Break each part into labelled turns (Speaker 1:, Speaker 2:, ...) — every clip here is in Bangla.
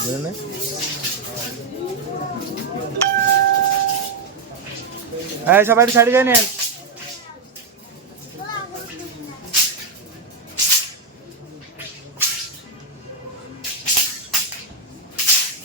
Speaker 1: বুঝলেন? এই সবাই সাইডে যাই নেন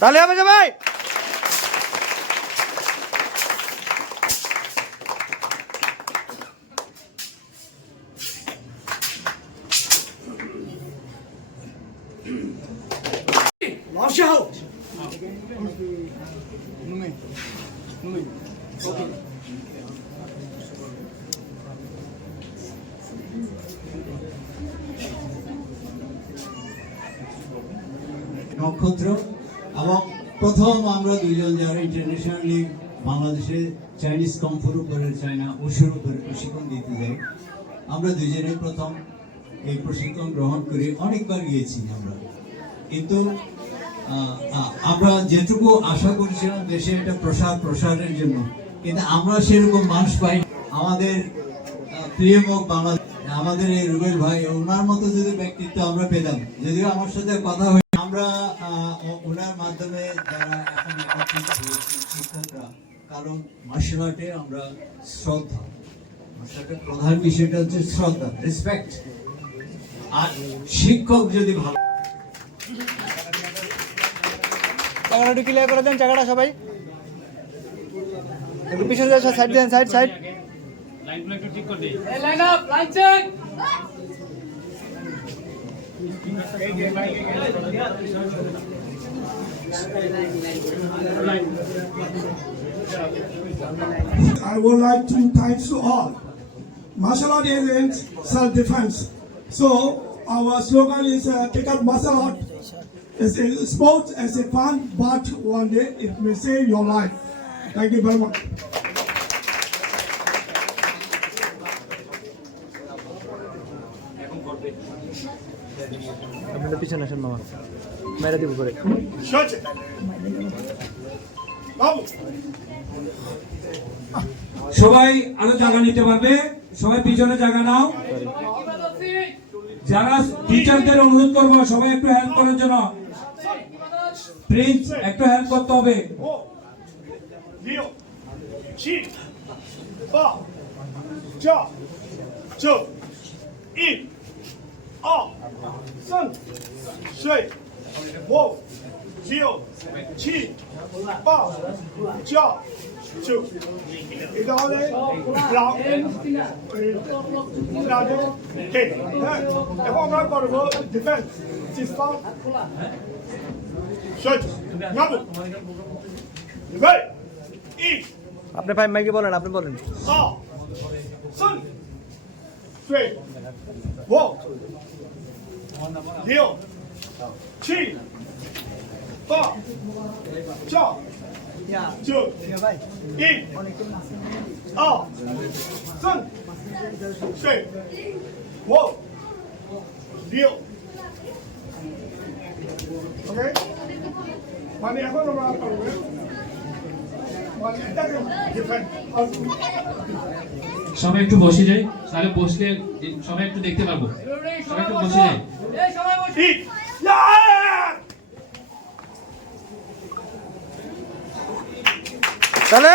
Speaker 1: তাহলে হবে সবাই
Speaker 2: নক্ষত্র এবং প্রথম আমরা দুইজন যারা ইন্টারন্যাশনালি বাংলাদেশে চাইনিজ কমফোর উপরে চায়না ওষুর উপরে প্রশিক্ষণ দিতে যাই, আমরা দুইজনে প্রথম এই প্রশিক্ষণ গ্রহণ করে। অনেকবার গিয়েছি আমরা। কিন্তু আমরা যেটুকু আশা করেছিলাম দেশে একটা প্রসার প্রসারের জন্য, কিন্তু আমরা সেরকম মানুষ পাই আমাদের প্রিয় মুখ বাংলাদেশ, আমাদের এই রুবেল ভাই, ওনার মতো যদি ব্যক্তিত্ব আমরা পেতাম, যদিও আমার সাথে কথা হয় আমরা ওনার মাধ্যমে যারা এখন শিক্ষকরা, কারণ মার্শাল আর্টে আমরা শ্রদ্ধা। মার্শাল প্রধান বিষয়টা হচ্ছে শ্রদ্ধা রেসপেক্ট আর শিক্ষক যদি ভালো
Speaker 1: চাকাটা একটু ক্লিয়ার করে দেন চাকাটা সবাই একটু পিছনে যাও সাইড দেন সাইড সাইড
Speaker 3: লাইনগুলো একটু ঠিক করে দিই
Speaker 4: line up line check
Speaker 5: I would like to thank you all. Martial art is self-defense. So our slogan is uh, take up martial art as a sport, as a fun, but one day it may save your life. Thank you very much.
Speaker 1: আপনাদের পিছনে আসেন মামা মেরে দিব করে
Speaker 5: Shut it. Babu.
Speaker 6: সবাই আরও জায়গা নিতে পারবে সবাই পিছনে জায়গা নাও যারা টিচারদের অনুরোধ করব সবাই একটু হেল্প করার জন্য প্রিন্স একটু হেল্প করতে হবে.
Speaker 5: এটা হলে হ্যাঁ এখন আমরা করব defence system Shut. Nabu. Right. Eat.
Speaker 1: আপনি ভাই মাইকে বলেন আপনি বলেন
Speaker 5: All. Sun. Straight. Walk. Leo. Chi. Ba. Cha. Chu. Eat. All. Sun. Straight. Walk. Leo. Okay? মানে এখন আমরা করব মানে
Speaker 3: সবাই একটু বসে যাই তাহলে বসলে সবাই একটু দেখতে পারব সবাই একটু বসে যাই
Speaker 4: এই সবাই বসে
Speaker 5: Eat! Yeah!
Speaker 1: তাহলে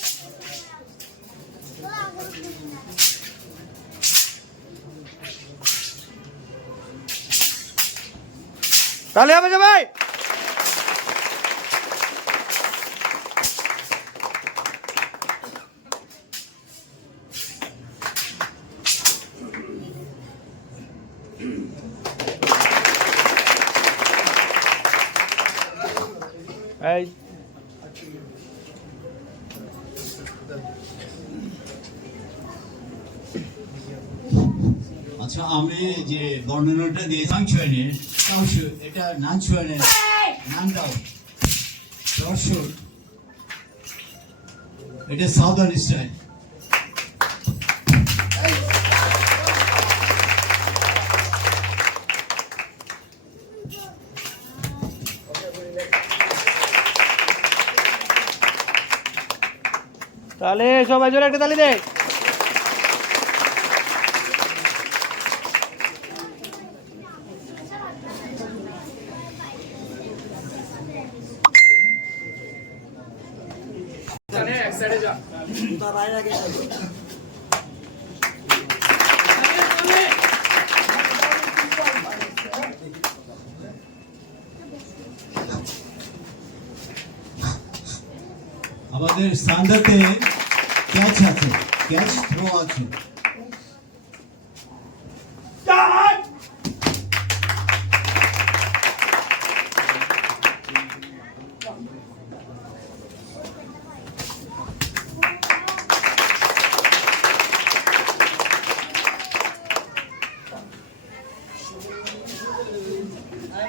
Speaker 1: Valeu, Benjamin! Right.
Speaker 2: আচ্ছা আমি যে বর্ণনাটা দিয়ে সাংচুয়ানের সাংচু এটা নানচুয়ানের নানদাও দর্শক, এটা সাউদার্ন স্টাইল।
Speaker 1: তাহলে সবাই জোরে একটা তালি দে।
Speaker 2: আমাদের সান্দাতে ক্যাচ আছে ক্যাচ থ্রো আছে।